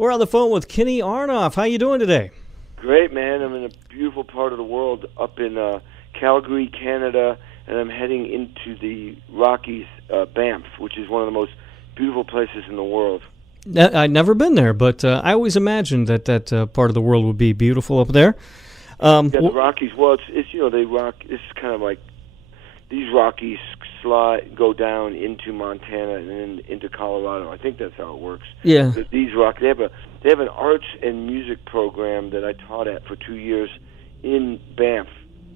We're on the phone with Kenny Aronoff. How you doing today? Great, man. I'm in a beautiful part of the world up in Calgary, Canada, and I'm heading into the Rockies, Banff, which is one of the most beautiful places in the world. I've never been there, but I always imagined that part of the world would be beautiful up there. The Rockies. Well, it's they rock. It's kind of like these Rockies go down into Montana and then into Colorado. I think that's how it works. Yeah. But these Rockies, they have an arts and music program that I taught at for 2 years in Banff,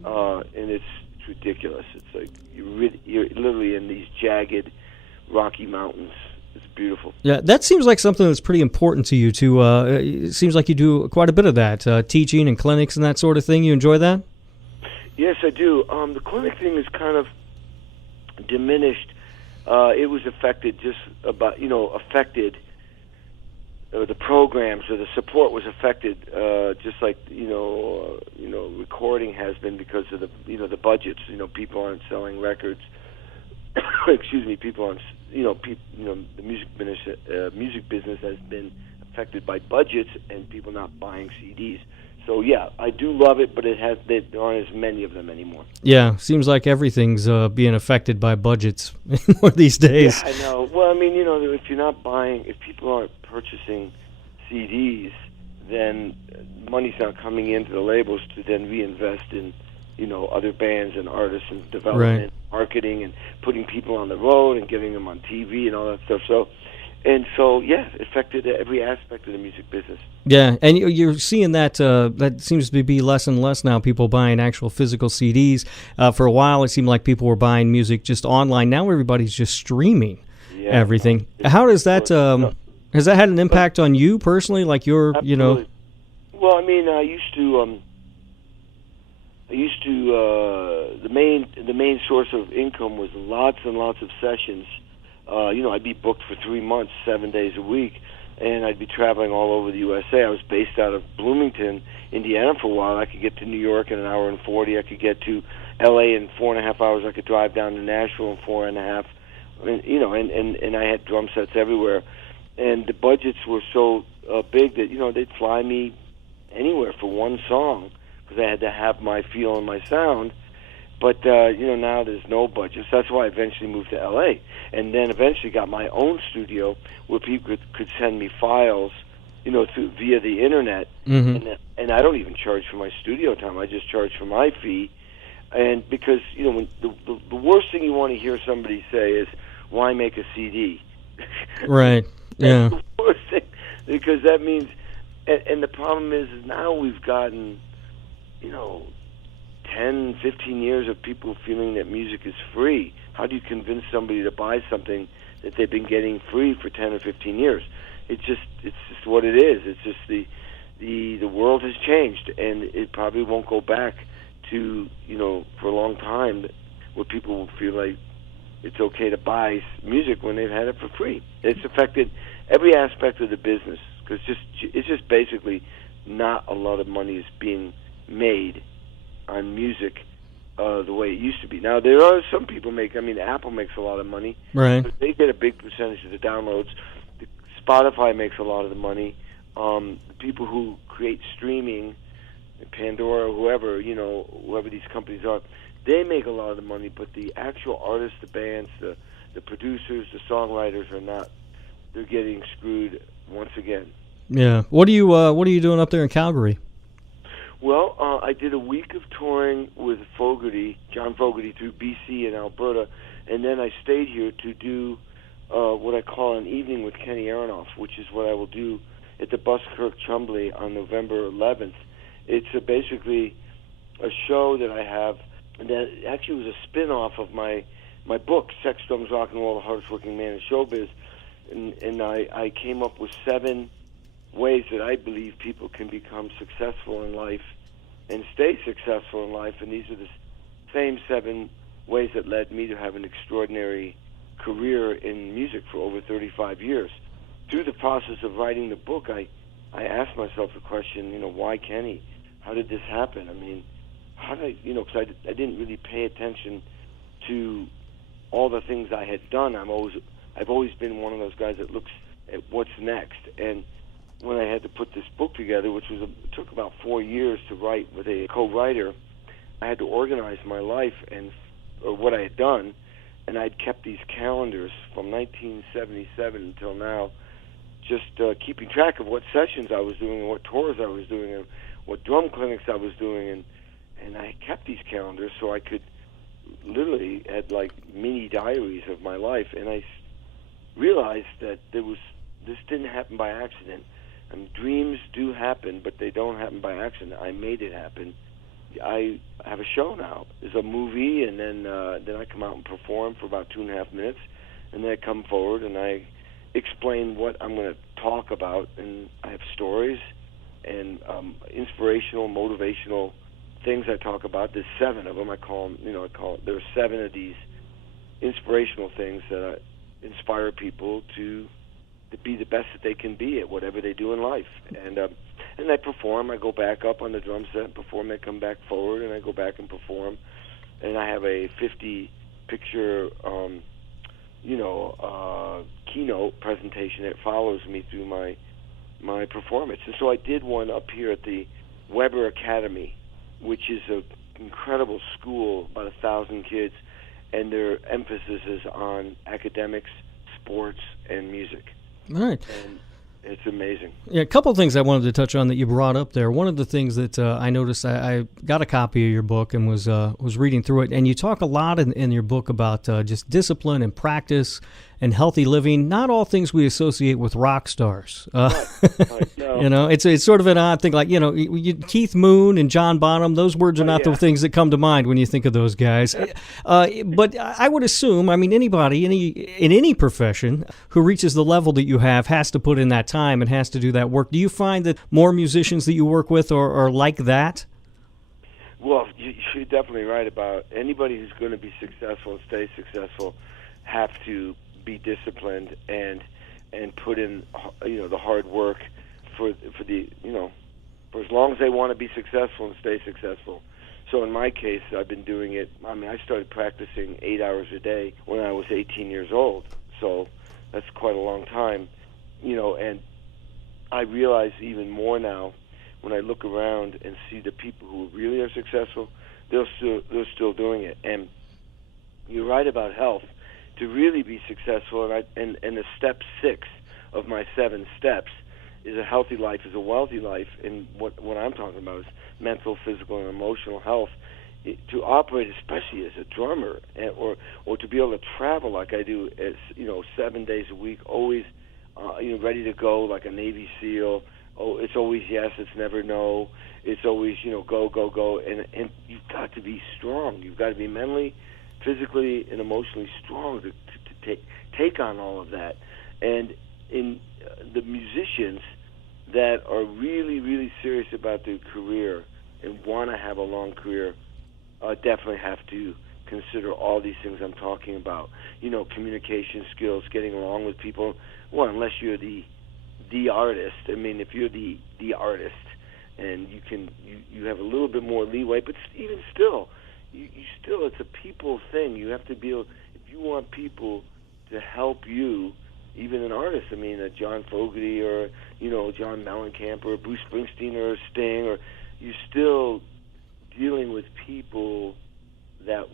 and it's ridiculous. It's like you're literally in these jagged Rocky Mountains. It's beautiful. Yeah, that seems like something that's pretty important to you, too. It seems like you do quite a bit of that, teaching and clinics and that sort of thing. You enjoy that? Yes, I do. The clinic thing is kind of diminished. It was affected the programs or the support was affected, just like recording has been because of the budgets. People aren't selling records. Excuse me, people aren't. The music business has been affected by budgets and people not buying CDs. So yeah, I do love it, but there aren't as many of them anymore. Yeah, seems like everything's being affected by budgets more these days. Yeah, I know. Well, I mean, if people aren't purchasing CDs, then money's not coming into the labels to then reinvest in, other bands and artists and development, Right. Marketing, and putting people on the road and getting them on TV and all that stuff. So, yeah, it affected every aspect of the music business. Yeah, and you're seeing that that seems to be less and less now, people buying actual physical CDs. For a while, it seemed like people were buying music just online. Now everybody's just streaming everything. How does that, has that had an impact on you personally? Like Absolutely. Well, I mean, the main source of income was lots and lots of sessions. I'd be booked for 3 months, 7 days a week, and I'd be traveling all over the USA. I was based out of Bloomington, Indiana for a while. I could get to New York in an hour and 40. I could get to L.A. in 4.5 hours. I could drive down to Nashville in 4.5. And I had drum sets everywhere. And the budgets were so big that, they'd fly me anywhere for one song because I had to have my feel and my sound. But, now there's no budget. So that's why I eventually moved to L.A. And then eventually got my own studio where people could send me files, via the Internet. Mm-hmm. And I don't even charge for my studio time. I just charge for my fee. And because, when the worst thing you want to hear somebody say is, why make a CD? Right, yeah. That's the worst thing, because that means, and the problem is now we've gotten, 10, 15 years of people feeling that music is free. How do you convince somebody to buy something that they've been getting free for 10 or 15 years? It's just what it is. It's just the world has changed, and it probably won't go back to, for a long time where people will feel like it's okay to buy music when they've had it for free. It's affected every aspect of the business because it's just basically not a lot of money is being made on music the way it used to be. Now, there are some people Apple makes a lot of money. Right. But they get a big percentage of the downloads. Spotify makes a lot of the money. The people who create streaming, Pandora, whoever these companies are, they make a lot of the money, but the actual artists, the bands, the producers, the songwriters are not. They're getting screwed once again. Yeah. What are you doing up there in Calgary? Well, I did a week of touring with John Fogerty, through BC and Alberta, and then I stayed here to do what I call an evening with Kenny Aronoff, which is what I will do at the Buskirk Chumley on November 11th. It's basically a show that I have that actually was a spin-off of my book, Sex, Drums, Rock and Roll, The Hardest Working Man in Showbiz, and I came up with 7 ways that I believe people can become successful in life and stay successful in life, and these are the same 7 ways that led me to have an extraordinary career in music for over 35 years. Through the process of writing the book, I asked myself the question, why Kenny? How did this happen? How did I, because I didn't really pay attention to all the things I had done. I've always been one of those guys that looks at what's next. And when to put this book together, which took about 4 years to write with a co-writer. I had to organize my life or what I had done, and I'd kept these calendars from 1977 until now, just keeping track of what sessions I was doing and what tours I was doing and what drum clinics I was doing, and I kept these calendars so I could literally had like mini diaries of my life, and I realized that this didn't happen by accident. I mean, dreams do happen, but they don't happen by accident. I made it happen. I have a show now. There's a movie, and then I come out and perform for about 2.5 minutes, and then I come forward and I explain what I'm going to talk about, and I have stories and inspirational, motivational things I talk about. There's 7 of them. I call them. There are 7 of these inspirational things that inspire people to be the best that they can be at whatever they do in life. And I perform. I go back up on the drum set and perform. I come back forward, and I go back and perform. And I have a 50-picture, keynote presentation that follows me through my performance. And so I did one up here at the Weber Academy, which is an incredible school, about 1,000 kids, and their emphasis is on academics, sports, and music. All right. And it's amazing. Yeah, a couple of things I wanted to touch on that you brought up there. One of the things that I noticed, I got a copy of your book and was reading through it, and you talk a lot in your book about just discipline and practice and healthy living. Not all things we associate with rock stars. Right. No. It's sort of an odd thing. Like, Keith Moon and John Bonham, those words are not the things that come to mind when you think of those guys. But I would assume, anybody, in any profession who reaches the level that you have has to put in that time and has to do that work. Do you find that more musicians that you work with are like that? Well, you're definitely right about anybody who's going to be successful and stay successful have to be disciplined and put in the hard work for as long as they want to be successful and stay successful. So in my case, I've been doing it. I started practicing 8 hours a day when I was 18 years old. So that's quite a long time, and I realize even more now when I look around and see the people who really are successful, they're still doing it. And you're right about health. To really be successful, and the step 6 of my 7 steps is a healthy life, is a wealthy life, and what I'm talking about is mental, physical, and emotional health. To operate, especially as a drummer, or to be able to travel like I do, 7 days a week, always ready to go like a Navy SEAL. Oh, it's always yes, it's never no. It's always go, and you've got to be strong. You've got to be mentally, physically, and emotionally strong to take on all of that. And in the musicians that are really, really serious about their career and want to have a long career definitely have to consider all these things I'm talking about. Communication skills, getting along with people. Well, unless you're the artist. If you're the artist, and you have a little bit more leeway, but even still, it's a people thing. You have to be able, if you want people to help you, even an artist, a John Fogerty or John Mellencamp or Bruce Springsteen or Sting, or you're still dealing with people that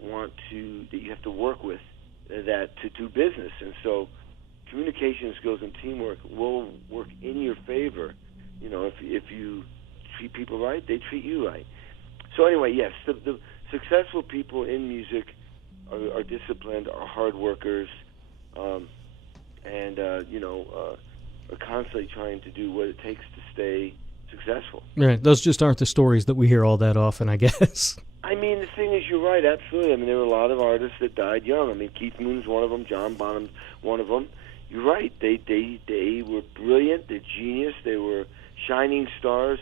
you have to work with, that to do business. And so communication skills and teamwork will work in your favor. If you treat people right, they treat you right. So anyway, yes, the successful people in music are disciplined, are hard workers, and are constantly trying to do what it takes to stay successful. Right. Those just aren't the stories that we hear all that often, I guess. The thing is, you're right, absolutely. There were a lot of artists that died young. Keith Moon's one of them, John Bonham's one of them. You're right. They were brilliant. They're genius. They were shining stars,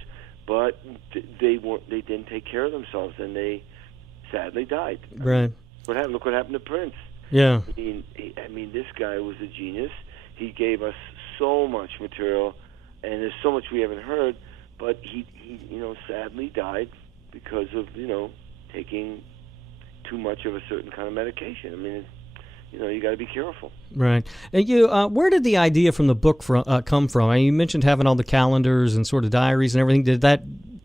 but they didn't take care of themselves, and they sadly died. Right. Look what happened to Prince. Yeah. This guy was a genius. He gave us so much material, and there's so much we haven't heard. But he sadly died because of taking too much of a certain kind of medication. you got to be careful. Right. And you, where did the idea from the book come from? I mean, you mentioned having all the calendars and sort of diaries and everything.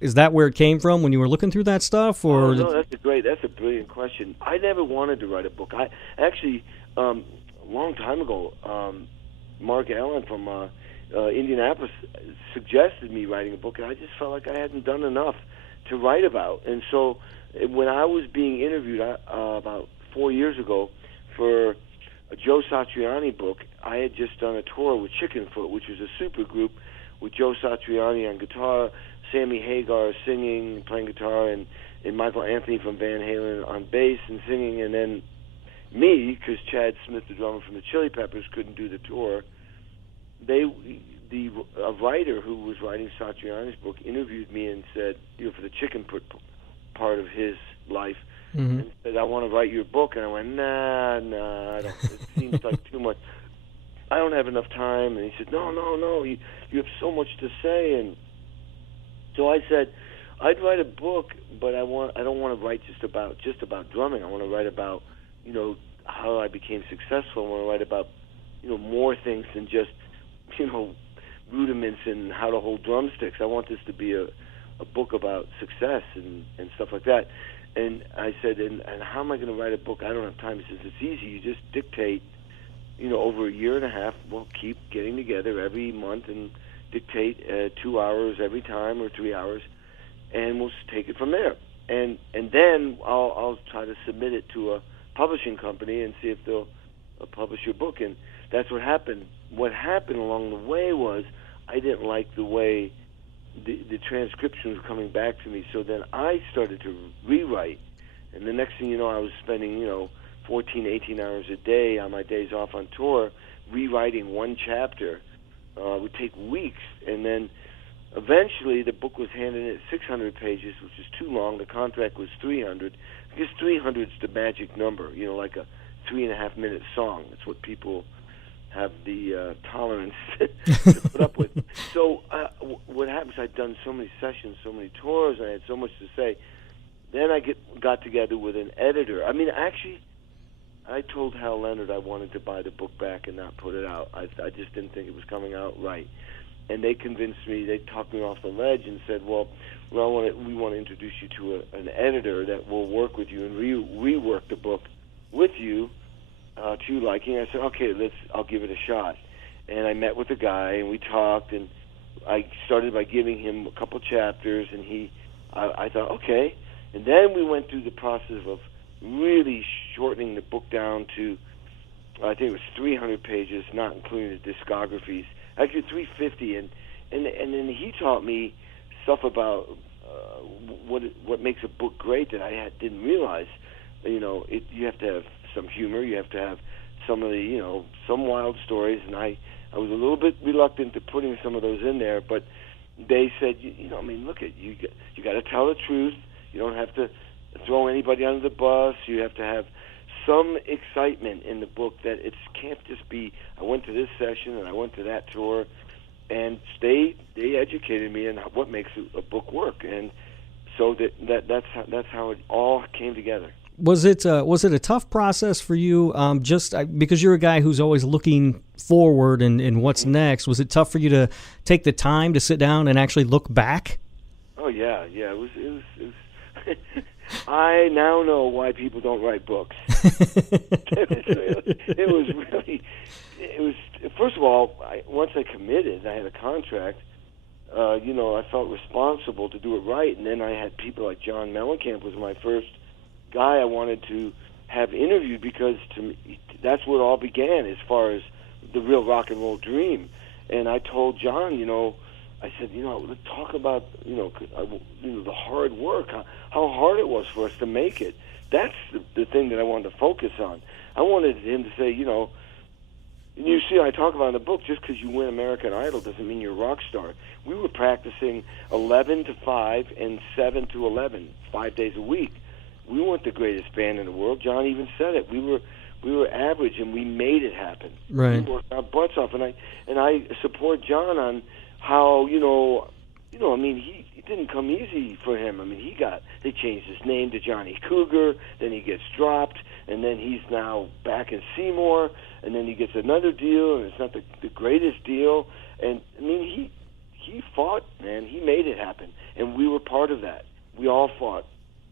Is that where it came from when you were looking through that stuff? Or no, that's a brilliant question. I never wanted to write a book. I actually, a long time ago, Mark Allen from Indianapolis suggested me writing a book, and I just felt like I hadn't done enough to write about. And so when I was being interviewed about 4 years ago for a Joe Satriani book, I had just done a tour with Chickenfoot, which was a super group with Joe Satriani on guitar, Sammy Hagar singing, playing guitar, and Michael Anthony from Van Halen on bass and singing, and then me, because Chad Smith, the drummer from the Chili Peppers, couldn't do the tour. A writer who was writing Satriani's book interviewed me and said, for the Chickenfoot part of his life, and said, I want to write your book. And I went, nah, I don't. It seems like too much. I don't have enough time. And he said, no, you have so much to say. And so I said, I'd write a book, but I don't want to write just about drumming. I want to write about, how I became successful. I want to write about, more things than just, rudiments and how to hold drumsticks. I want this to be a book about success and stuff like that. And I said, and how am I going to write a book? I don't have time. He says, it's easy. You just dictate, over a year and a half. We'll keep getting together every month and dictate 2 hours every time or 3 hours, and we'll take it from there. And then I'll try to submit it to a publishing company and see if they'll publish your book. And that's what happened. What happened along the way was I didn't like the way the transcription was coming back to me. So then I started to rewrite. And the next thing you know, I was spending, 14, 18 hours a day on my days off on tour rewriting one chapter. It would take weeks. And then eventually the book was handed in at 600 pages, which is too long. The contract was 300. Because 300 is the magic number, like a 3.5-minute song. It's what people have the tolerance to put up with. So what happens, I'd done so many sessions, so many tours, and I had so much to say. Then I got together with an editor. I mean, actually, I told Hal Leonard I wanted to buy the book back and not put it out. I just didn't think it was coming out right. And they convinced me, they talked me off the ledge and said, well we want to introduce you to an editor that will work with you and rework the book with you to your liking. I said, okay, I'll give it a shot. And I met with the guy, and we talked, and I started by giving him a couple chapters, and I thought, okay. And then we went through the process of really shortening the book down to, I think it was 300 pages, not including the discographies. Actually, 350, and then he taught me stuff about what makes a book great that I didn't realize. You have to have some humor, you have to have some of the some wild stories, and I was a little bit reluctant to putting some of those in there, but they said, look at you got to tell the truth. You don't have to throw anybody under the bus. You have to have some excitement in the book, that it can't just be, I went to this session and I went to that tour, and they educated me in what makes a book work, and so that's how it all came together. Was it a tough process for you? Because you're a guy who's always looking forward and what's next. Was it tough for you to take the time to sit down and actually look back? Oh yeah, it was. I now know why people don't write books. It was first of all, once I committed, I had a contract. I felt responsible to do it right, and then I had people like John Mellencamp was my first guy I wanted to have interviewed, because to me, that's where it all began as far as the real rock and roll dream. And I told John, I said, let's talk about, the hard work, how hard it was for us to make it. That's the thing that I wanted to focus on. I wanted him to say, and you see, I talk about in the book, just because you win American Idol doesn't mean you're a rock star. We were practicing 11 to 5 and 7 to 11, 5 days a week. We weren't the greatest band in the world. John even said it. We were average, and we made it happen. Right. We worked our butts off, and I support John on how I mean, it didn't come easy for him. I mean, they changed his name to Johnny Cougar, then he gets dropped, and then he's now back in Seymour, and then he gets another deal, and it's not the greatest deal. And I mean, he fought, man. He made it happen, and we were part of that. We all fought.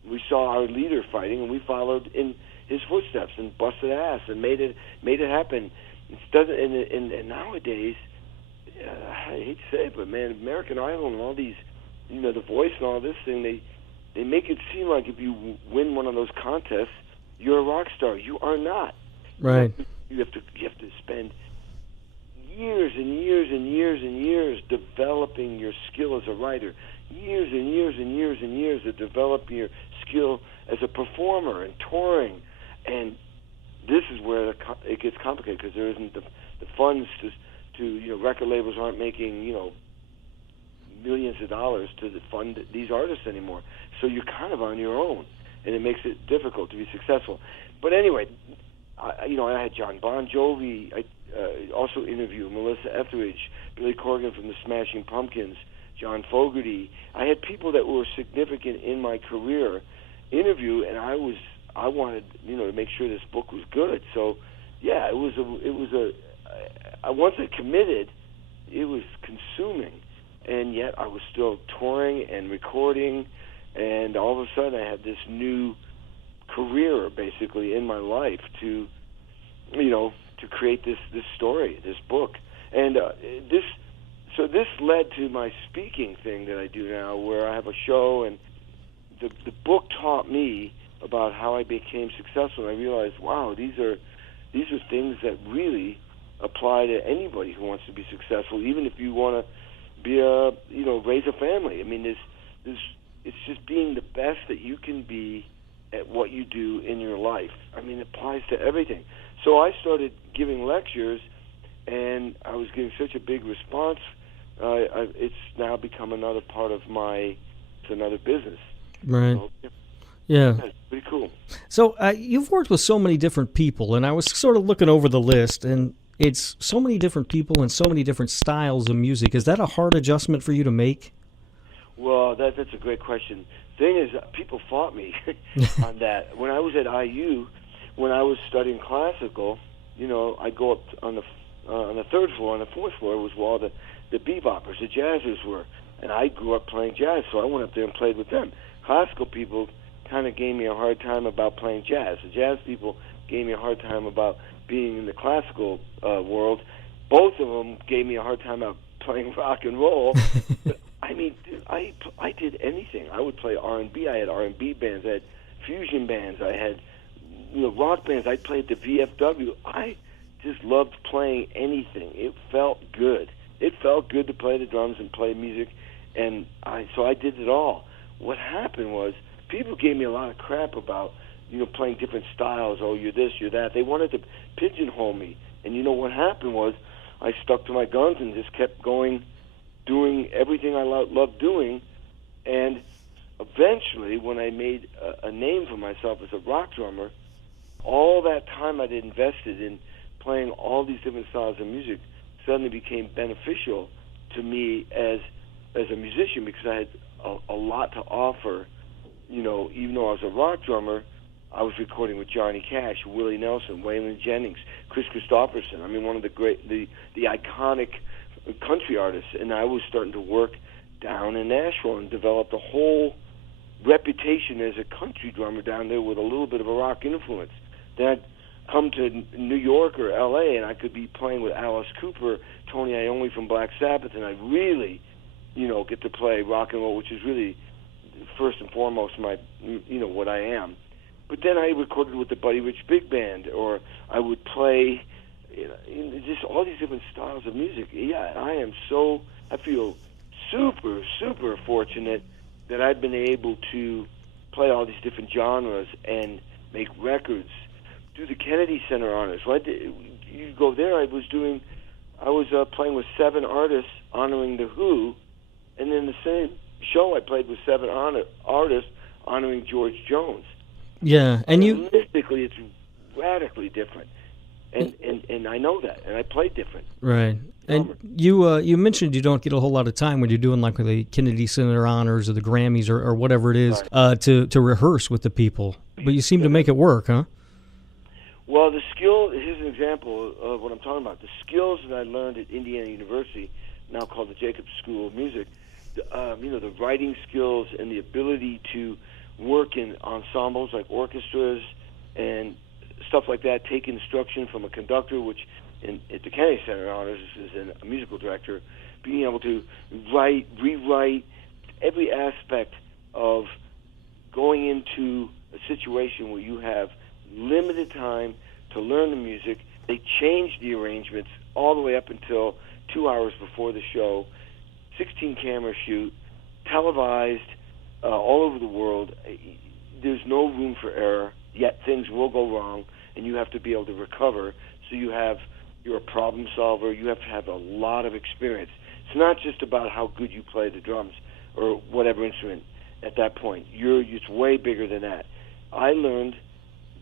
We saw our leader fighting, and we followed in his footsteps and busted ass and made it happen. And nowadays, I hate to say it, but man, American Idol and all these, The Voice and all this thing, they make it seem like if you win one of those contests, you're a rock star. You are not. Right. You have to spend years and years and years and years developing your skill as a writer. Years and years and years and years of developing your skill as a performer and touring. And this is where it gets complicated, because there isn't the funds to record labels aren't making millions of dollars to fund these artists anymore. So you're kind of on your own, and it makes it difficult to be successful. But anyway, I had John Bon Jovi. I also interviewed Melissa Etheridge, Billy Corgan from the Smashing Pumpkins, John Fogerty. I had people that were significant in my career interview, and I wanted to make sure this book was good. So yeah, it was once I committed, it was consuming, and yet I was still touring and recording, and all of a sudden I had this new career basically in my life to create this story, this book. And this led to my speaking thing that I do now, where I have a show, and the book taught me about how I became successful. And I realized, wow, these are things that really apply to anybody who wants to be successful, even if you want to be raise a family. I mean, it's just being the best that you can be at what you do in your life. I mean, it applies to everything. So I started giving lectures, and I was getting such a big response. It's now become another part of another business. Right. So, yeah. It's pretty cool. So you've worked with so many different people, and I was sort of looking over the list, and it's so many different people and so many different styles of music. Is that a hard adjustment for you to make? Well, that's a great question. Thing is, people fought me on that. When I was at IU, when I was studying classical, I'd go up on the third floor. On the fourth floor was where all the beboppers, the jazzers were. And I grew up playing jazz, so I went up there and played with them. Classical people kind of gave me a hard time about playing jazz. The jazz people gave me a hard time about being in the classical world. Both of them gave me a hard time about playing rock and roll. But, I mean, dude, I did anything. I would play R&B. I had R&B bands. I had fusion bands. I had rock bands. I'd play at the VFW. I just loved playing anything. It felt good. It felt good to play the drums and play music, and so I did it all. What happened was, people gave me a lot of crap about playing different styles. Oh, you're this, you're that. They wanted to pigeonhole me. And what happened was, I stuck to my guns and just kept going, doing everything I loved doing. And eventually, when I made a name for myself as a rock drummer, all that time I'd invested in playing all these different styles of music suddenly became beneficial to me as a musician, because I had a lot to offer. Even though I was a rock drummer, I was recording with Johnny Cash, Willie Nelson, Waylon Jennings, Chris Christopherson. I mean, one of the great, the iconic country artists. And I was starting to work down in Nashville and developed a whole reputation as a country drummer down there with a little bit of a rock influence. Then I'd come to New York or L.A., and I could be playing with Alice Cooper, Tony Iommi from Black Sabbath, and I'd really, get to play rock and roll, which is really first and foremost my, what I am. But then I recorded with the Buddy Rich Big Band, or I would play, just all these different styles of music. Yeah, I feel super, super fortunate that I've been able to play all these different genres and make records. Do the Kennedy Center honors. You go there, I was playing with 7 artists honoring The Who, and then the same show I played with 7 artists honoring George Jones. Yeah, and Realistically, it's radically different. And I know that, and I play different. Right. And you mentioned you don't get a whole lot of time when you're doing like the Kennedy Center Honors or the Grammys or whatever it is to rehearse with the people. But you seem to make it work, huh? Well, the skill, here's an example of what I'm talking about. The skills that I learned at Indiana University, now called the Jacobs School of Music, the writing skills and the ability to work in ensembles like orchestras and stuff like that, take instruction from a conductor, which at the Kenny Center Honors is a musical director, being able to rewrite every aspect of going into a situation where you have limited time to learn the music. They change the arrangements all the way up until 2 hours before the show, 16-camera shoot, televised all over the world. There's no room for error, yet things will go wrong, and you have to be able to recover. So you're a problem solver. You have to have a lot of experience. It's not just about how good you play the drums or whatever instrument at that point. It's way bigger than that. I learned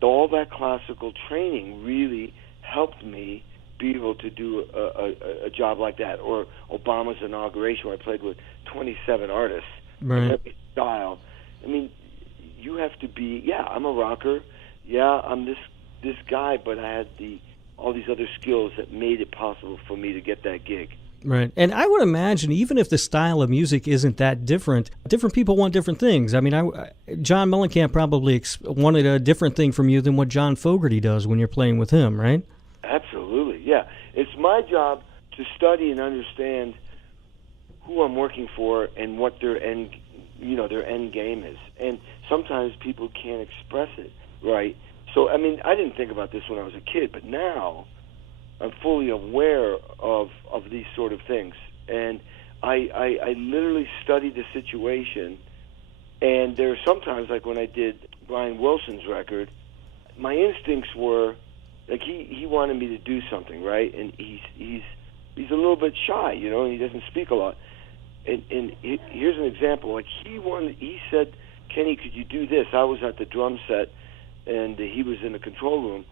all that classical training really helped me be able to do a job like that. Or Obama's inauguration, where I played with 27 artists in every style. I mean, you have to be, I'm a rocker. Yeah, I'm this guy, but I had all these other skills that made it possible for me to get that gig. Right. And I would imagine even if the style of music isn't that different people want different things. I mean, John Mellencamp probably wanted a different thing from you than what John Fogerty does when you're playing with him, right? Absolutely, yeah. It's my job to study and understand who I'm working for and what their end game is. And sometimes people can't express it right. So, I mean, I didn't think about this when I was a kid, but now I'm fully aware of these sort of things. And I literally study the situation. And there are sometimes, like when I did Brian Wilson's record, my instincts were, like he wanted me to do something, right? And he's a little bit shy, and he doesn't speak a lot. And here's an example. Like he said, Kenny, could you do this? I was at the drum set, and he was in the control room.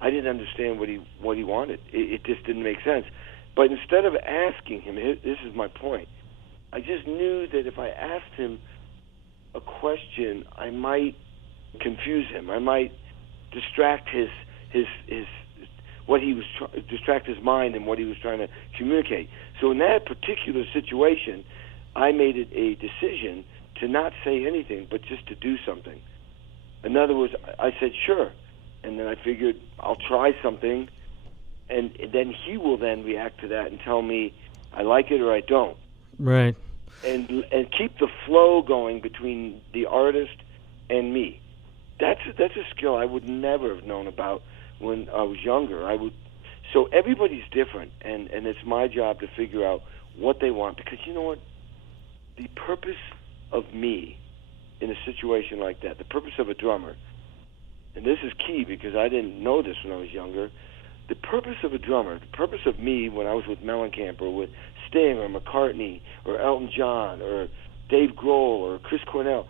I didn't understand what he wanted. It just didn't make sense. But instead of asking him, this is my point. I just knew that if I asked him a question, I might confuse him. I might distract distract his mind and what he was trying to communicate. So in that particular situation, I made it a decision to not say anything, but just to do something. In other words, I said, sure. And then I figured I'll try something, and then he will then react to that and tell me I like it or I don't. Right. And keep the flow going between the artist and me. That's a skill I would never have known about when I was younger. So everybody's different, and it's my job to figure out what they want. Because you know what? The purpose of me in a situation like that, the purpose of a drummer, and this is key because I didn't know this when I was younger, the purpose of a drummer, the purpose of me when I was with Mellencamp or with Sting or McCartney or Elton John or Dave Grohl or Chris Cornell,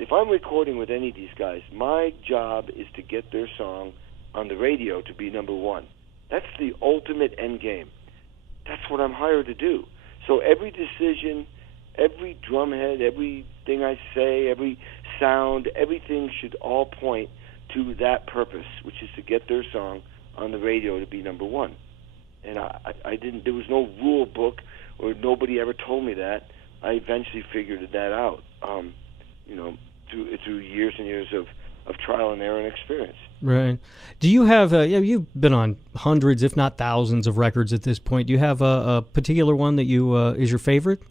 if I'm recording with any of these guys, my job is to get their song on the radio to be number one. That's the ultimate end game. That's what I'm hired to do. So every decision, every drumhead, everything I say, every sound, everything should all point to that purpose, which is to get their song on the radio to be number one. And I didn't. There was no rule book, or nobody ever told me that. I eventually figured that out. Through years and years of trial and error and experience. Right. Do you have? You've been on hundreds, if not thousands, of records at this point. Do you have a particular one that you is your favorite?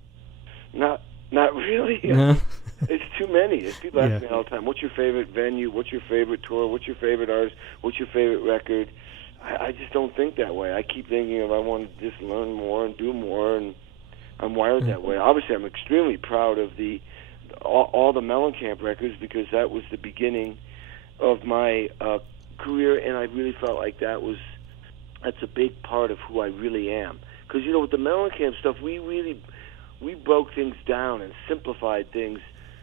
Not really. No. It's too many. People ask me all the time, what's your favorite venue? What's your favorite tour? What's your favorite artist? What's your favorite record? I just don't think that way. I keep thinking I want to just learn more and do more, and I'm wired that way. Obviously, I'm extremely proud of all the Mellencamp records because that was the beginning of my career, and I really felt like that's a big part of who I really am. Because, with the Mellencamp stuff, we broke things down and simplified things.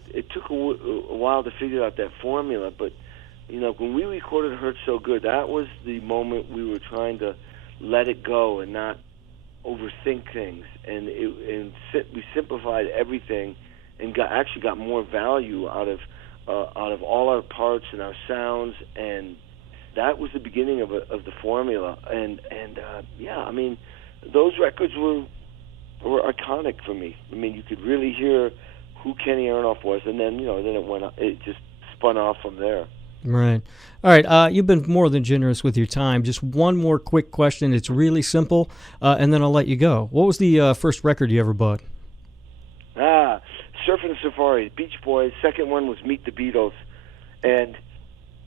It took a while to figure out that formula, but when we recorded Hurt So Good, that was the moment we were trying to let it go and not overthink things. And we simplified everything and actually got more value out of all our parts and our sounds, and that was the beginning of the formula. And those records were iconic for me. I mean, you could really hear who Kenny Aronoff was, and then it just spun off from there. Right. All right. You've been more than generous with your time. Just one more quick question. It's really simple, and then I'll let you go. What was the first record you ever bought? Surfing Safari, Beach Boys. Second one was Meet the Beatles. And,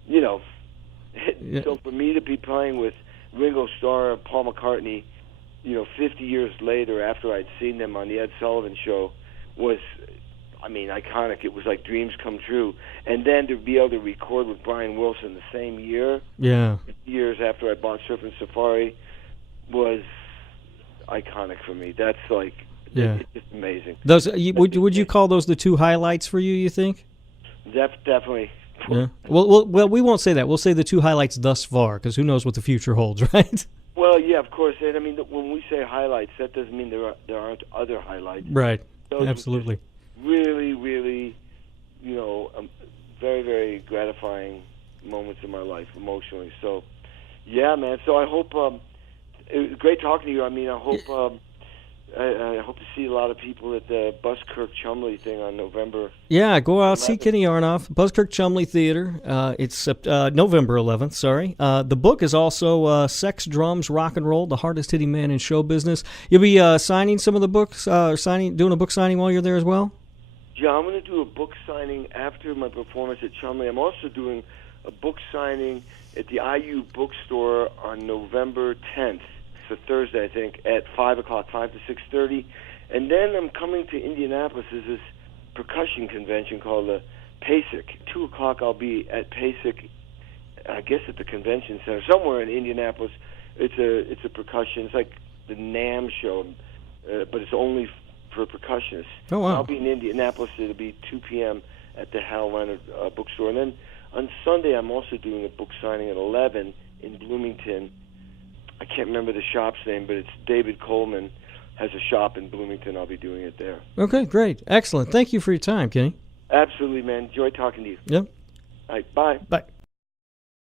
so for me to be playing with Ringo Starr and Paul McCartney, 50 years later after I'd seen them on the Ed Sullivan Show was, iconic. It was like dreams come true. And then to be able to record with Brian Wilson the same year, years after I bought Surfing Safari, was iconic for me. That's like, it's just amazing. Those would you call those the two highlights for you? You think? Definitely. Yeah. Well, we won't say that. We'll say the two highlights thus far, because who knows what the future holds, right? Well, yeah, of course. And when we say highlights, that doesn't mean there aren't other highlights. Right. Those Absolutely. Really, really, very, very gratifying moments in my life emotionally. So, yeah, man. So I hope it was great talking to you. I hope. I hope to see a lot of people at the Buskirk Chumley thing on November. Yeah, go out, see Kenny Aronoff, Buskirk Chumley Theater. It's November 11th, sorry. The book is also Sex, Drums, Rock and Roll, The Hardest Hitting Man in Show Business. You'll be signing some of the books, doing a book signing while you're there as well? Yeah, I'm going to do a book signing after my performance at Chumley. I'm also doing a book signing at the IU bookstore on November 10th. It's a Thursday, I think, at 5 o'clock, 5 to 6:30. And then I'm coming to Indianapolis. There's this percussion convention called the PASIC. 2 o'clock I'll be at PASIC, I guess at the convention center, somewhere in Indianapolis. It's a percussion. It's like the NAMM show, but it's only for percussionists. Oh, wow. I'll be in Indianapolis. It'll be 2 p.m. at the Hal Leonard bookstore. And then on Sunday I'm also doing a book signing at 11 in Bloomington. I can't remember the shop's name, but it's David Coleman has a shop in Bloomington. I'll be doing it there. Okay, great. Excellent. Thank you for your time, Kenny. Absolutely, man. Enjoy talking to you. Yep. All right, bye. Bye.